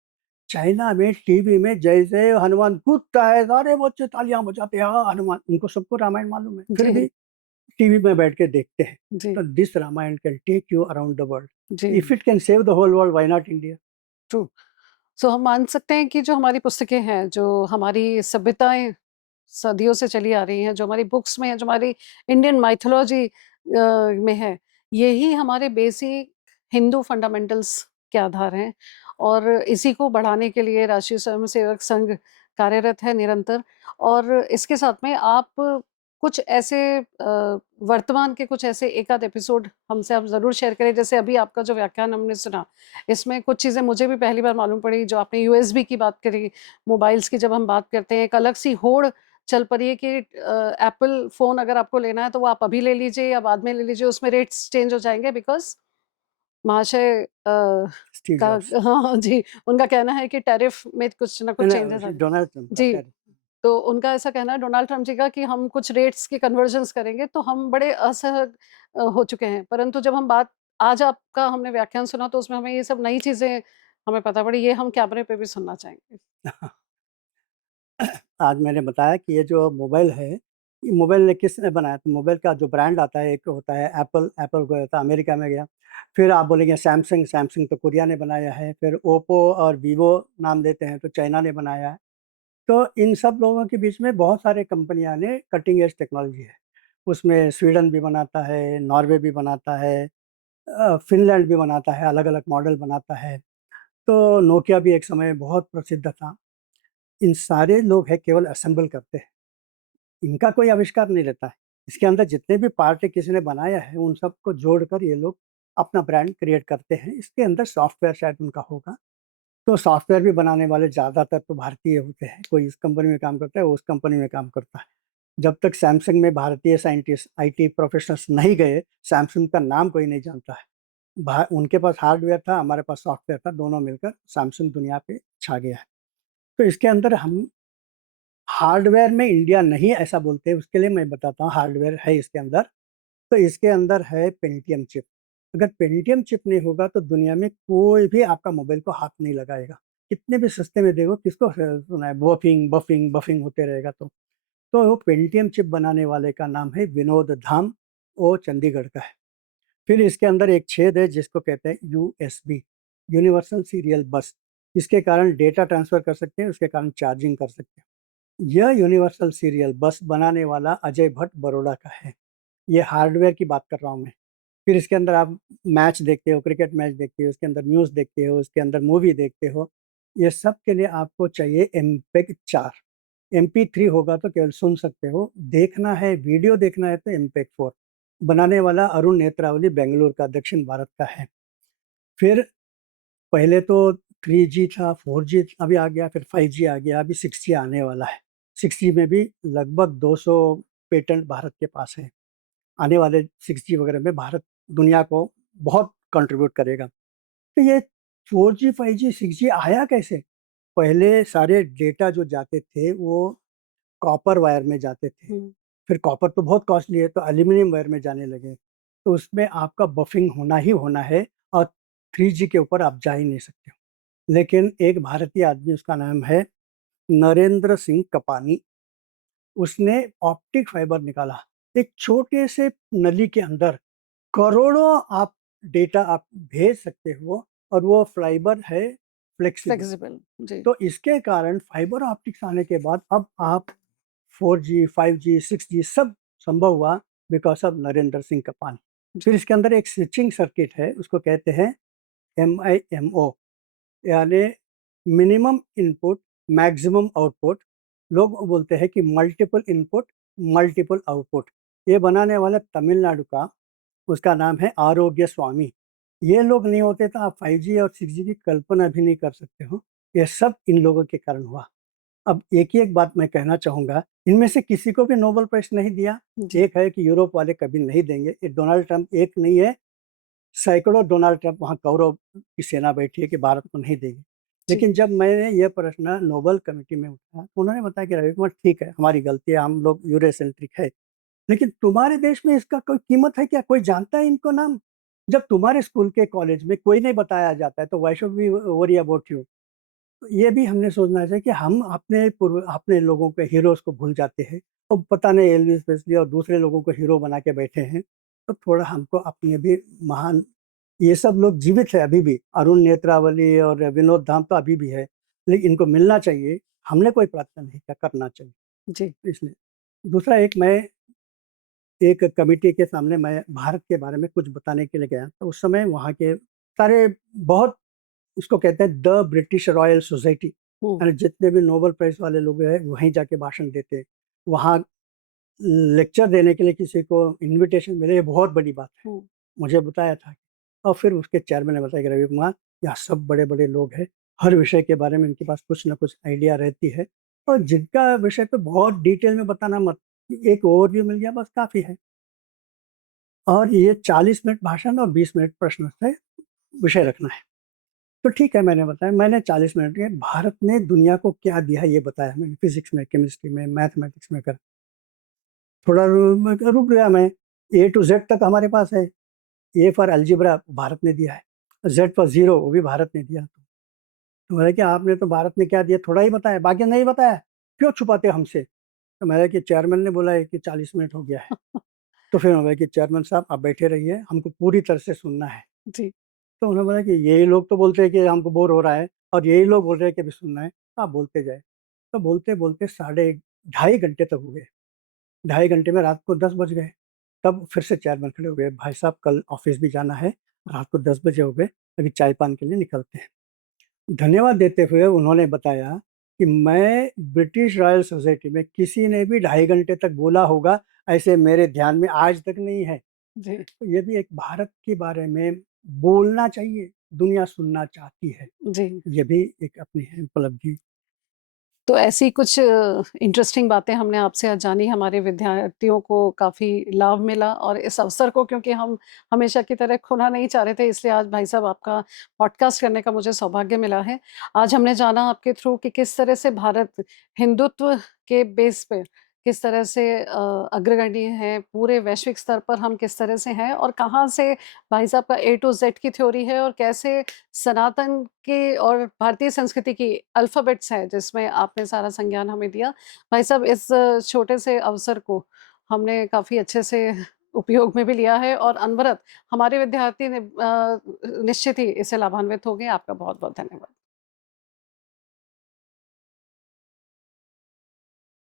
चाइना में टीवी में जैसे हनुमान कूदता है, सारे बच्चे तालियाँ बजाते हैं, हाँ, हनुमान, उनको सबको रामायण मालूम है, फिर भी जी, टीवी में बैठ के देखते हैं। जी, तो this Ramayana can take you around the world. जी, if it can save the whole world, why not India? True. So हम मान सकते हैं कि जो हमारी पुस्तकें हैं, जो हमारी सभ्यताएँ सदियों से चली आ रही हैं, जो हमारी बुक्स में है, जो हमारी इंडियन माइथोलॉजी में है, यही हमारे बेसिक हिंदू फंडामेंटल्स के आधार हैं और इसी को बढ़ाने के लिए राष्ट्रीय स्वयंसेवक संघ कार्यरत है निरंतर। और इसके साथ में आप कुछ ऐसे वर्तमान के कुछ ऐसे एक आध एपिसोड हमसे आप ज़रूर शेयर करें। जैसे अभी आपका जो व्याख्यान हमने सुना, इसमें कुछ चीज़ें मुझे भी पहली बार मालूम पड़ी। जो आपने यूएसबी की बात करी, मोबाइल्स की जब हम बात करते हैं, एक अलग सी होड़ चल पड़ी है कि एप्पल फ़ोन अगर आपको लेना है तो वो आप अभी ले लीजिए या बाद में ले लीजिए, उसमें रेट्स चेंज हो जाएँगे बिकॉज़ महाशय स्टीव का जॉब्स। हाँ जी, उनका कहना है कि टैरिफ में कुछ ना कुछ चेंजेज़ आ नहीं, डोनाल्ड ट्रम्प का जी। खैर। तो उनका ऐसा कहना है डोनाल्ड ट्रम्प जी का कि हम कुछ रेट्स के कन्वर्जन्स करेंगे, तो हम बड़े असहज हो चुके हैं। परंतु जब हम बात आज आपका हमने व्याख्यान सुना तो उसमें हमें ये सब नई चीज़ें हमें पता पड़ी, ये हम कैमरे पे भी सुनना चाहेंगे। आज मैंने बताया कि ये जो मोबाइल है, ये मोबाइल ने किसने बनाया? तो मोबाइल का जो ब्रांड आता है, एक होता है एप्पल, एप्पल को होता है अमेरिका में गया। फिर आप बोलेंगे सैमसंग, सैमसंग तो कोरिया ने बनाया है। फिर ओप्पो और वीवो नाम देते हैं तो चाइना ने बनाया है। तो इन सब लोगों के बीच में बहुत सारे कंपनियां ने कटिंग एज टेक्नोलॉजी है, उसमें स्वीडन भी बनाता है, नॉर्वे भी बनाता है, फिनलैंड भी बनाता है, अलग अलग मॉडल बनाता है। तो नोकिया भी एक समय बहुत प्रसिद्ध था। इन सारे लोग है केवल असेंबल करते हैं, इनका कोई आविष्कार नहीं रहता है। इसके अंदर जितने भी पार्ट किसी ने बनाया है उन सबको जोड़कर ये लोग अपना ब्रांड क्रिएट करते हैं। इसके अंदर सॉफ्टवेयर शायद उनका होगा। तो सॉफ्टवेयर भी बनाने वाले ज़्यादातर तो भारतीय होते हैं, कोई इस कंपनी में काम करता है, वो उस कंपनी में काम करता है। जब तक सैमसंग में भारतीय साइंटिस्ट आईटी प्रोफेशनल्स नहीं गए, सैमसंग का नाम कोई नहीं जानता है। उनके पास हार्डवेयर था, हमारे पास सॉफ्टवेयर था, दोनों मिलकर सैमसंग दुनिया पे छा गया है। तो इसके अंदर हम हार्डवेयर में इंडिया नहीं ऐसा बोलते हैं, उसके लिए मैं बताता हूँ हार्डवेयर है इसके अंदर। तो इसके अंदर है पेंटियम चिप। अगर पेंटियम चिप नहीं होगा तो दुनिया में कोई भी आपका मोबाइल को हाथ नहीं लगाएगा। कितने भी सस्ते में देखो, किसको सुना है बफिंग बफिंग बफिंग होते रहेगा। तो वो पेंटियम चिप बनाने वाले का नाम है विनोद धाम, वो चंडीगढ़ का है। फिर इसके अंदर एक छेद है जिसको कहते हैं यूएसबी, यूनिवर्सल सीरियल बस। इसके कारण डेटा ट्रांसफर कर सकते हैं, उसके कारण चार्जिंग कर सकते हैं। यह यूनिवर्सल सीरियल बस बनाने वाला अजय भट्ट बड़ौदा का है। ये हार्डवेयर की बात कर रहा हूँ मैं। फिर इसके अंदर आप मैच देखते हो, क्रिकेट मैच देखते हो, उसके अंदर न्यूज़ देखते हो, उसके अंदर मूवी देखते हो। ये सब के लिए आपको चाहिए एमपेग 4। MP3 होगा तो केवल सुन सकते हो, देखना है वीडियो देखना है तो एमपेग 4। बनाने वाला अरुण नेत्रावली बेंगलुरु का, दक्षिण भारत का है। फिर पहले तो 3G था, 4G अभी आ गया, फिर 5G आ गया, अभी 6G आने वाला है। 6G में भी लगभग 200 पेटेंट भारत के पास है। आने वाले 6G वगैरह में भारत दुनिया को बहुत कंट्रीब्यूट करेगा। तो ये 4G 5G 6G आया कैसे? पहले सारे डेटा जो जाते थे वो कॉपर वायर में जाते थे। फिर कॉपर तो बहुत कॉस्टली है तो एल्यूमिनियम वायर में जाने लगे। तो उसमें आपका बफिंग होना ही होना है और 3G के ऊपर आप जा ही नहीं सकते हो। लेकिन एक भारतीय आदमी, उसका नाम है नरेंद्र सिंह कपानी, उसने ऑप्टिक फाइबर निकाला। एक छोटे से नली के अंदर करोड़ों आप डेटा आप भेज सकते हो और वो फाइबर है फ्लेक्सिबल। फ्लेक्सिबल। जी। तो इसके कारण फाइबर ऑप्टिक्स आने के बाद अब आप 4G 5G 6G सब संभव हुआ बिकॉज ऑफ नरेंद्र सिंह कपानी। फिर इसके अंदर एक स्विचिंग सर्किट है, उसको कहते हैं MIMO, यानी मिनिमम इनपुट मैक्सिमम आउटपुट। लोग बोलते हैं कि मल्टीपल इनपुट मल्टीपल आउटपुट। ये बनाने वाला तमिलनाडु का, उसका नाम है आरोग्य स्वामी। ये लोग नहीं होते तो आप 5G और 6G की कल्पना भी नहीं कर सकते हो। ये सब इन लोगों के कारण हुआ। अब एक ही एक बात मैं कहना चाहूँगा, इनमें से किसी को भी नोबेल प्राइज़ नहीं दिया। जी। एक है कि यूरोप वाले कभी नहीं देंगे, ये डोनाल्ड ट्रंप एक नहीं है, सैकड़ों डोनाल्ड ट्रंप वहाँ कौरव की सेना बैठी है कि भारत को नहीं देंगे। जी। लेकिन जब मैंने ये प्रश्न नोबेल कमेटी में उठाया, तो उन्होंने बताया कि रवि कुमार ठीक है, हमारी गलती है, हम लोग यूरोसेंट्रिक है, लेकिन तुम्हारे देश में इसका कोई कीमत है क्या? कोई जानता है इनको नाम? जब तुम्हारे स्कूल के कॉलेज में कोई नहीं बताया जाता है तो why should we worry about you? ये भी हमने सोचना चाहिए कि हम अपने लोगों के हीरोज़ को भूल जाते हैं और पता नहीं एल्विस प्रेस्ली और दूसरे लोगों को हीरो बना के बैठे हैं। तो थोड़ा हमको अपने भी महान, ये सब लोग जीवित है अभी भी, अरुण नेत्रावली और विनोद धाम तो अभी भी है, लेकिन इनको मिलना चाहिए। हमने कोई प्रार्थना नहीं किया, करना चाहिए जी। इसलिए। दूसरा एक कमिटी के सामने मैं भारत के बारे में कुछ बताने के लिए गया, तो उस समय वहाँ के सारे बहुत, इसको कहते हैं द ब्रिटिश रॉयल सोसाइटी, हम्म। यानी जितने भी नोबेल प्राइज़ वाले लोग हैं वहीं जाके भाषण देते हैं। वहाँ लेक्चर देने के लिए किसी को इन्विटेशन मिले, ये बहुत बड़ी बात है। हम्म। मुझे बताया था और फिर उसके चेयरमैन ने बताया कि रवि कुमार, यहाँ सब बड़े-बड़े लोग हैं, हर विषय के बारे में इनके पास कुछ ना कुछ आइडिया रहती है और जिनका विषय पे बहुत डिटेल में बताना मत, एक ओवरव्यू मिल गया बस काफ़ी है। और ये 40 मिनट भाषण और 20 मिनट प्रश्न उत्तर विषय रखना है। तो ठीक है, मैंने बताया, मैंने 40 मिनट में भारत ने दुनिया को क्या दिया ये बताया मैंने, फिज़िक्स में, केमिस्ट्री में, मैथमेटिक्स में कर थोड़ा रुक गया मैं। ए टू ज़ेड तक हमारे पास है। ए फॉर अलजेब्रा भारत ने दिया है, ज़ेड फॉर ज़ीरो वो भी भारत ने दिया। तो मैंने कि आपने तो भारत ने क्या दिया थोड़ा ही बताया, बाकी नहीं बताया, क्यों छुपाते हो हमसे? तो मैंने कि चेयरमैन ने बोला है कि 40 मिनट हो गया है। तो फिर मैं बोला कि चेयरमैन साहब आप बैठे रहिए, हमको पूरी तरह से सुनना है। जी। तो उन्होंने बोला कि यही लोग तो बोलते हैं कि हमको बोर हो रहा है और यही लोग बोल रहे हैं कि अभी सुनना है, आप बोलते जाए। तो बोलते-बोलते साढ़े ढाई घंटे तक हो गए। ढाई घंटे में रात को 10 बज गए। तब फिर से चेयरमैन खड़े हो गए, भाई साहब कल ऑफ़िस भी जाना है, रात को 10 बजे हो गए, अभी चाय-पान के लिए निकलते हैं। धन्यवाद देते हुए उन्होंने बताया कि मैं ब्रिटिश रॉयल सोसाइटी में किसी ने भी ढाई घंटे तक बोला होगा, ऐसे मेरे ध्यान में आज तक नहीं है। जी, तो ये भी एक भारत के बारे में बोलना चाहिए, दुनिया सुनना चाहती है। जी। ये भी एक अपनी है उपलब्धि। तो ऐसी कुछ इंटरेस्टिंग बातें हमने आपसे आज जानी, हमारे विद्यार्थियों को काफ़ी लाभ मिला और इस अवसर को क्योंकि हम हमेशा की तरह खोना नहीं चाह रहे थे, इसलिए आज भाई साहब आपका पॉडकास्ट करने का मुझे सौभाग्य मिला है। आज हमने जाना आपके थ्रू कि किस तरह से भारत हिंदुत्व के बेस पे किस तरह से अग्रगण्य है, पूरे वैश्विक स्तर पर हम किस तरह से हैं और कहाँ से भाई साहब का ए टू ज़ेड की थ्योरी है और कैसे सनातन के और भारतीय संस्कृति की अल्फ़ाबेट्स हैं, जिसमें आपने सारा संज्ञान हमें दिया। भाई साहब इस छोटे से अवसर को हमने काफ़ी अच्छे से उपयोग में भी लिया है और अनवरत हमारे विद्यार्थी निश्चित ही इससे लाभान्वित होंगे। आपका बहुत-बहुत धन्यवाद।